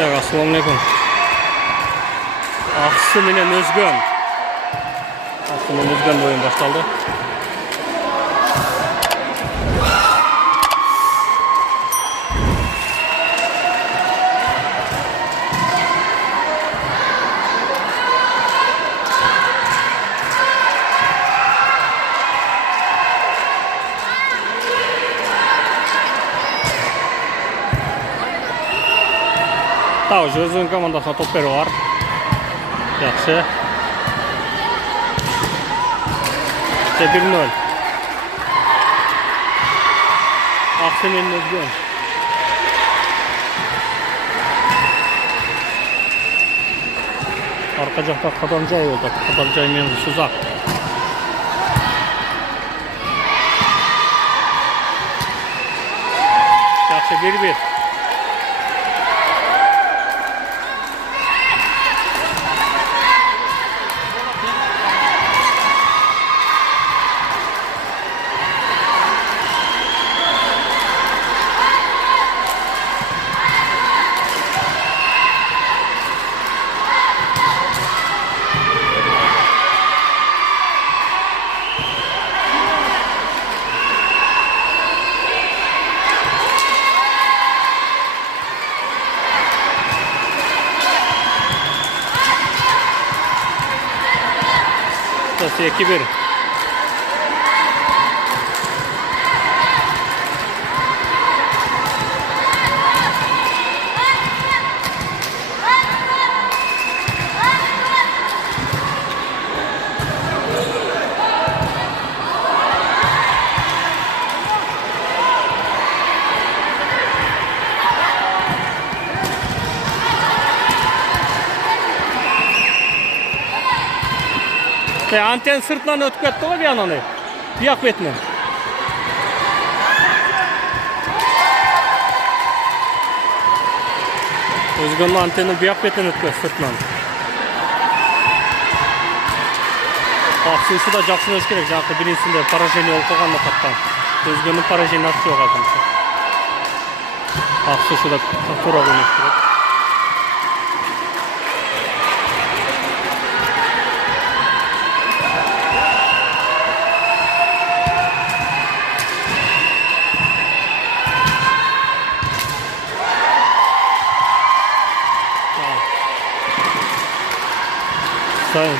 Так, assalomualaikum. Ақысы менен өзгөн. Ақысы менен өзгөн ойын башталды. Та уже өзінің командасына топ беру бар. Жақсы. 1-0. Ақсы менен өзгөн. Арқа жақта Қадамжай болды. Қадамжай мен Сузақ. Жақсы 1-1. Burası 2-1. Антен сыртынан өтіп кетті ғой бияны, бияқ бетінен. Өзгенің антеннің бияқ бетінен өтіп кетті сыртынан. Ақсуысы да жақсын өш керек, жаңқы біріншісінде поражение ол қоғанына қаттан. Өзгенің поражениясы жоқ азымшы. Ақсуысы да тура қоймес керек.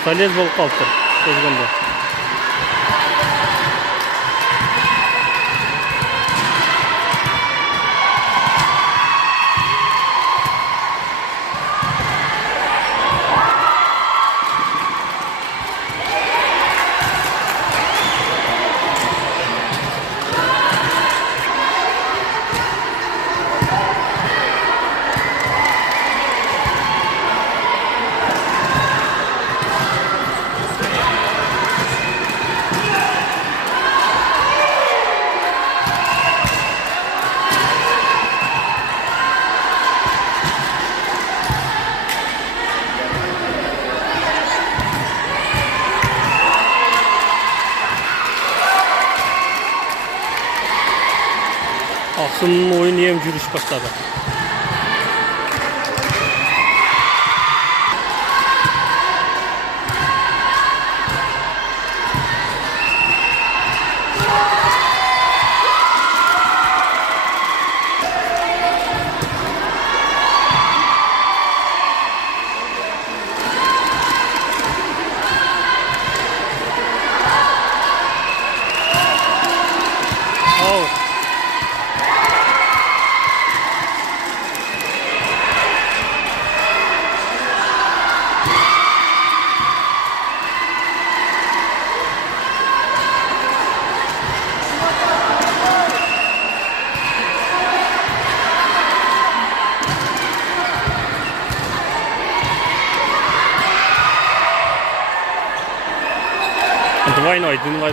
Залез болып қалыптыр, өзгенде. Ақсының ойын ем жүріш бастады.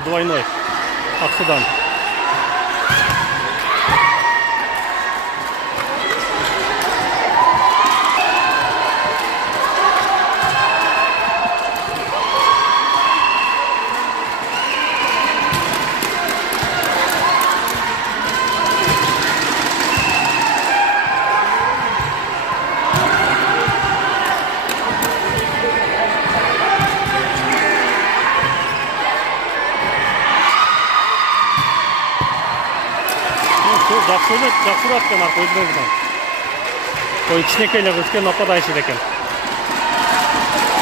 Двойной. Ақсыдан. Oyunu жақсы atkan арқы өзінен. Ой, кішінекейлер өткен нападайшы екен.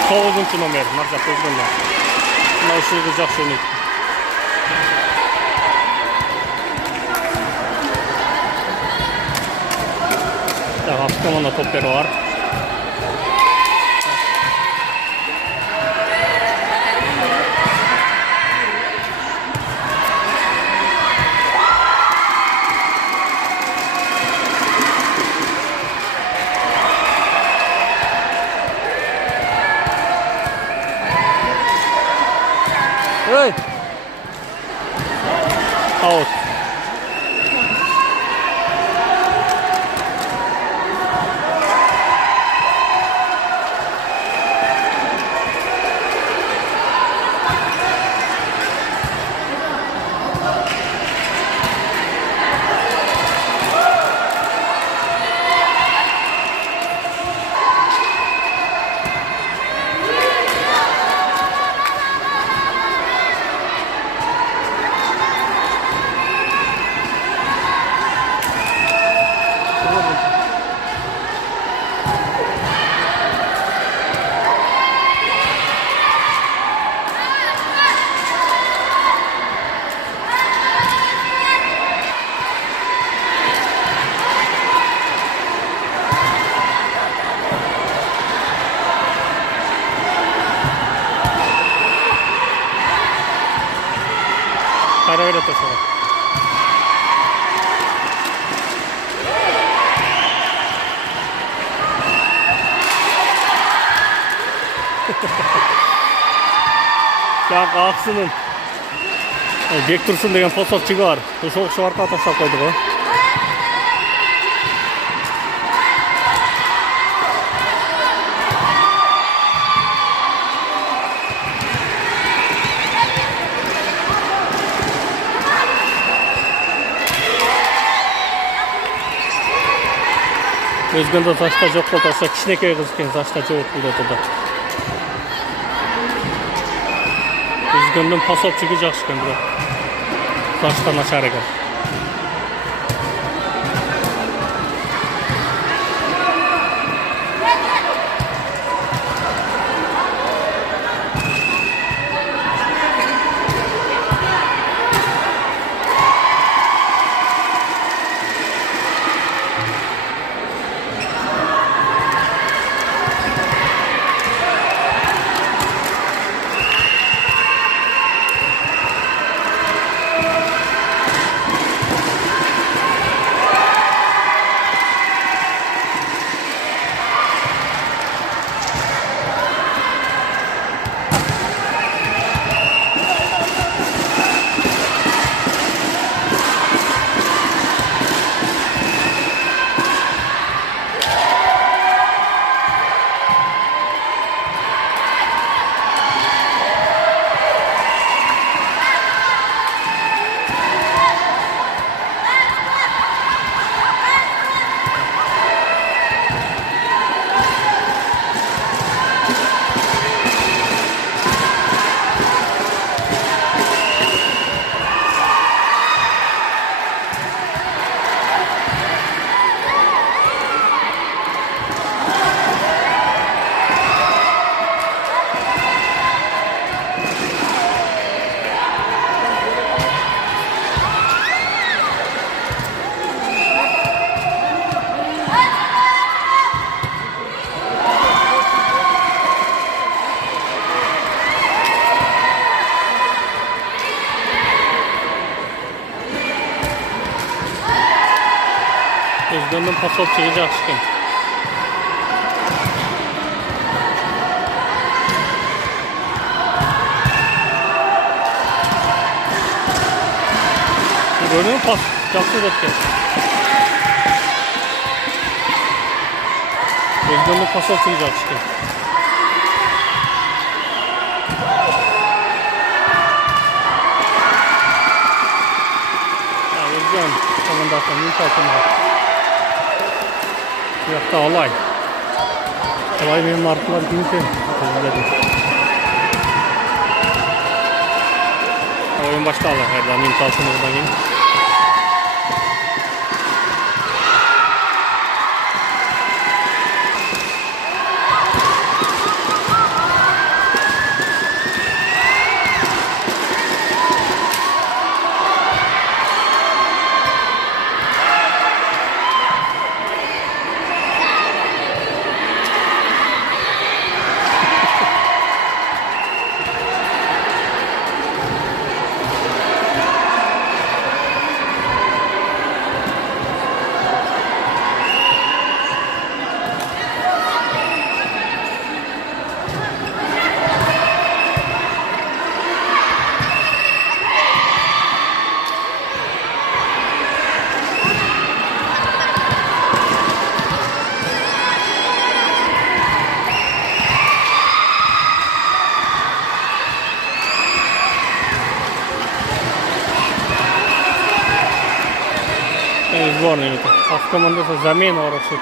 9-шы номер, наржақ өзінен. Мынау үшілгі жақсы ойнайды. Автомана топ беру бар. Ой! Аут. Öyle taşımak. Ya Aksu'nun Bek Tursun деген пособчигі бар. Сол шварта таштап қойды ғой. Өзгенде ташта жоқ болды, ташта кішінекей қыз екен, ташта жоқ болды отырды. Өзгендің пособчигі жақсы екен, бірақ ташта нашар екен. Özgünün пособчигі жақсы екен. Özgünün pas жақсы өткен. Özgünün пособчигі жақсы екен. Özgün komandasından mümkün var. Yakta olay. Olay benim artılar kimse. Oyun başta Allah her zaman imkansız buradan gelin. шикарный это. Автомобиль замена вообще.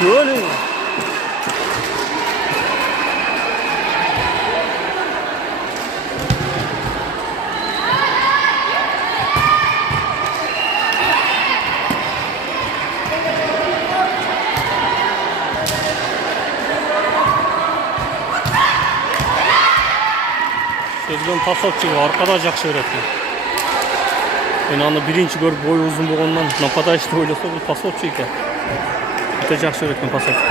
Öyle mi? Sözden pasopçu arkada жақсы öğretmen. Ben onu birinci görüp boyu uzun boğundan napadaştı oylasa bu pasopçu iken. Өте жақсы öğretmen pasopçu.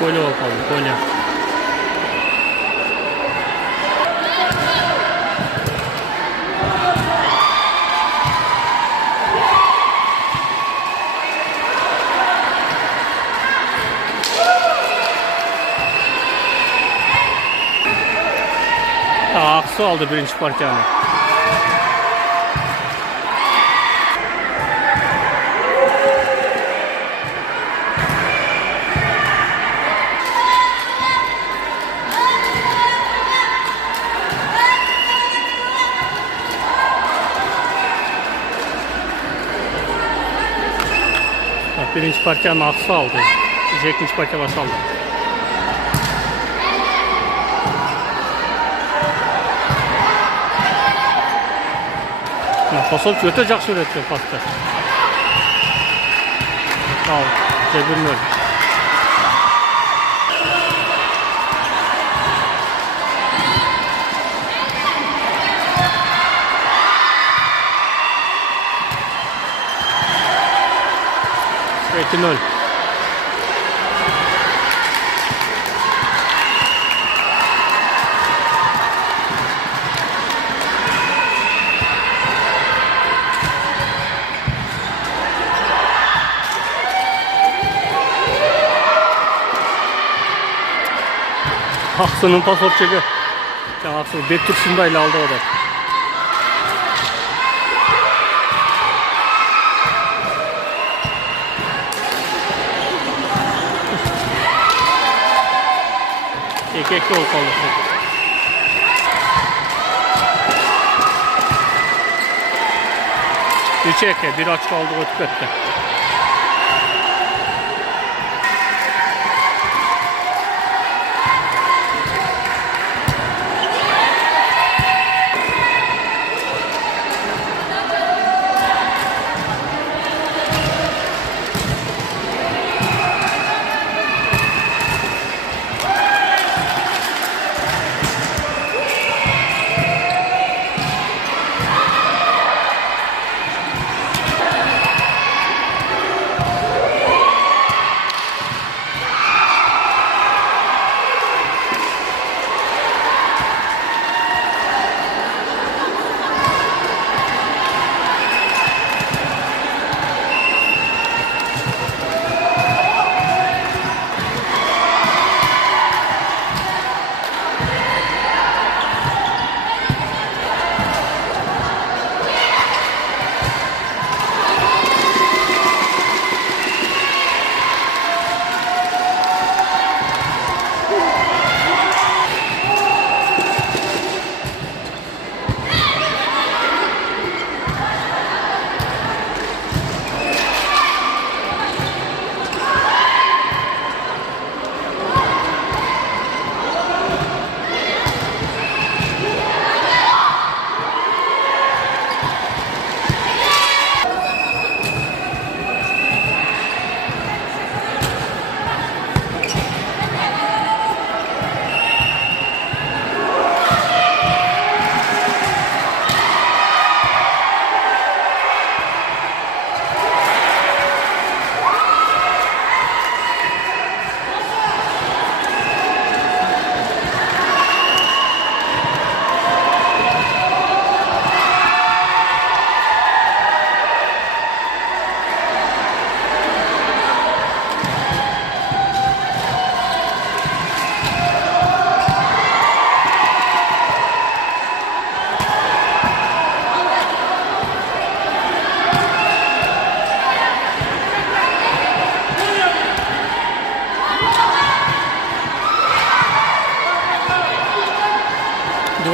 Коля упал, Коля. Aksu aldı birinci partiyani. Birinci partiyanın Aksu aldı. İkinci partiya başaldı. Pasopçu öte жақсы öğretiyor pasta. Al, cebirler. Ekinol. Aksu'nun pasopçugu. Aksu Bektursun'dayla aldı o da. Ekekli ol kaldı. Üç eke, bir açık aldı ötüp etti.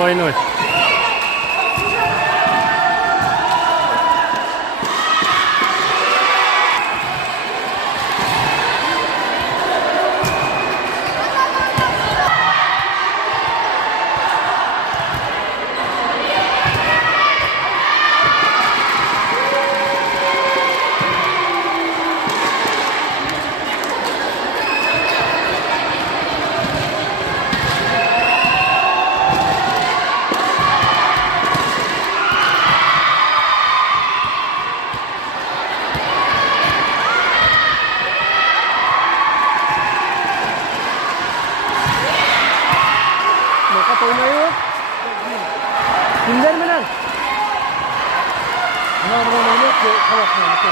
Oyna. Maka oynuyor. Kimler mi lan? Ne oynuyor ki? Kavakla.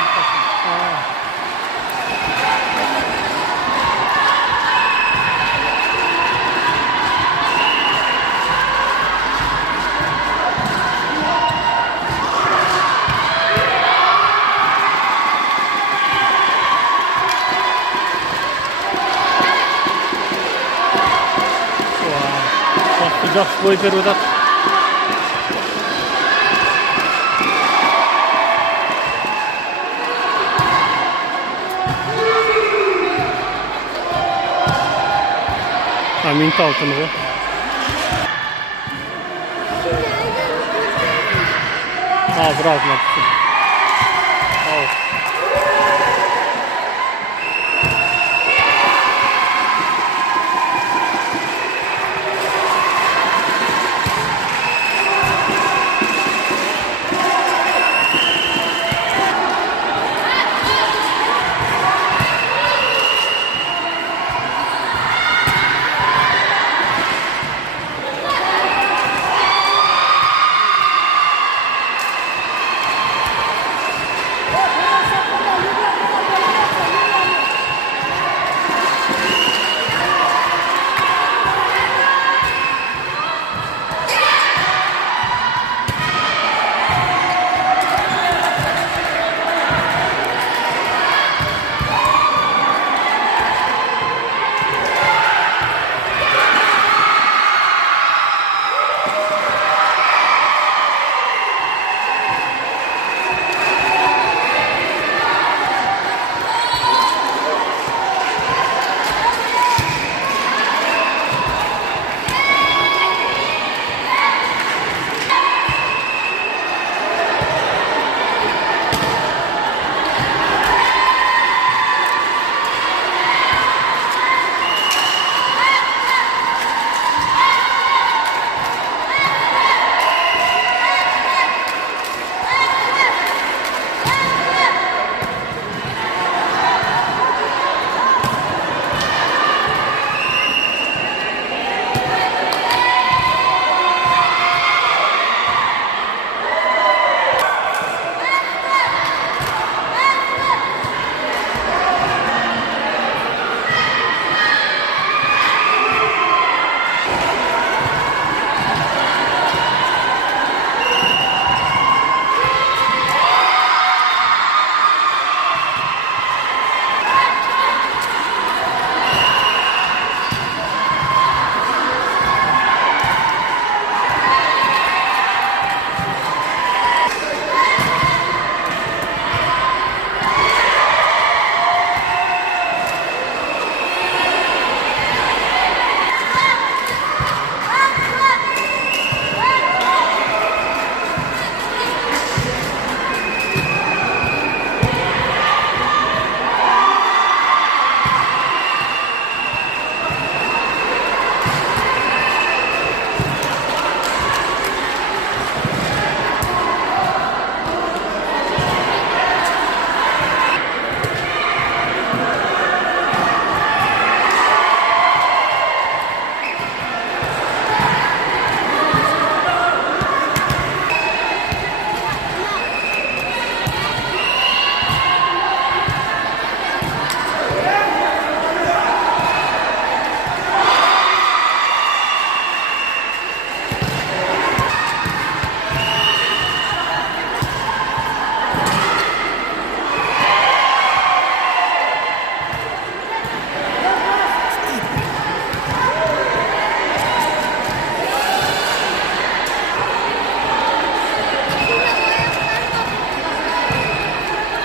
Жақсы бой беріп жатады. Минут алтыны ғой. Сразу написано.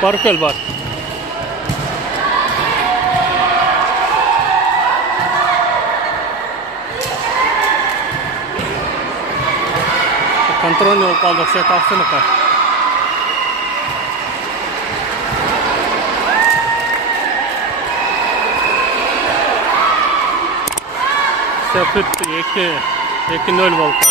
Barkel var. Kontrol yok kaldı. Şey taksını kar. Sepet 2-0 oldu.